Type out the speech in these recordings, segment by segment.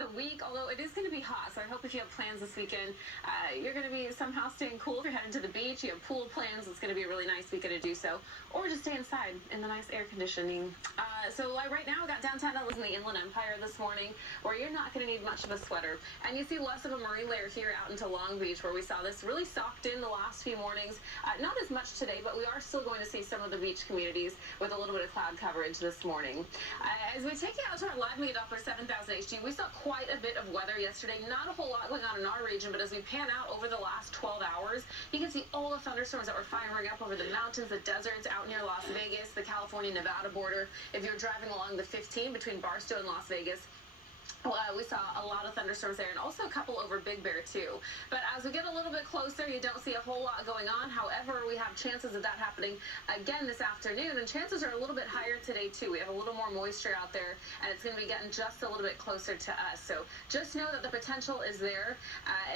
the week, although it is going to be hot. So I hope if you have plans this weekend, you're going to be somehow staying cool. If you're heading to the beach, you have pool plans, it's going to be a really nice weekend to do so. Or just stay inside in the nice air conditioning. So right now, we got downtown LA in the Inland Empire this morning, where you're not going to need much of a sweater. And you see less of a marine layer here out into Long Beach, where we saw this really socked in the last few mornings. Not as much today, but we are still going to see some of the beach communities with a little bit of cloud coverage this morning. As we take you out to our live media Doppler 7000 HD, we saw quite a bit of weather yesterday. Not a whole lot going on in our region, but as we pan out over the last 12 hours, you can see all the thunderstorms that were firing up over the mountains, the deserts, out near Las Vegas, the California-Nevada border. If you're driving along the 15 between Barstow and Las Vegas, we saw a lot of thunderstorms there, and also a couple over Big Bear, too. But as we get a little bit closer, you don't see a whole lot going on. However, we have chances of that happening again this afternoon, and chances are a little bit higher today, too. We have a little more moisture out there, and it's going to be getting just a little bit closer to us. So just know that the potential is there.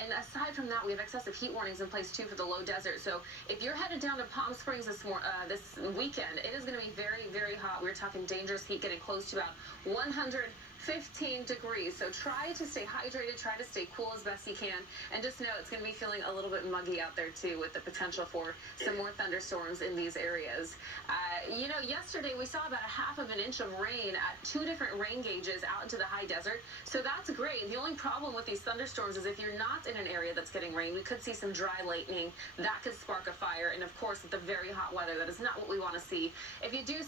And aside from that, we have excessive heat warnings in place, too, for the low desert. So if you're headed down to Palm Springs this weekend, it is going to be very, very hot. We're talking dangerous heat, getting close to about 115 degrees. So try to stay hydrated, try to stay cool as best you can, and just know it's going to be feeling a little bit muggy out there too, with the potential for some more thunderstorms in these areas. Yesterday we saw about 1/2 inch of rain at 2 different rain gauges out into the high desert, so that's great. The only problem with these thunderstorms is if you're not in an area that's getting rain, we could see some dry lightning that could spark a fire, and of course with the very hot weather, that is not what we want to see. If you do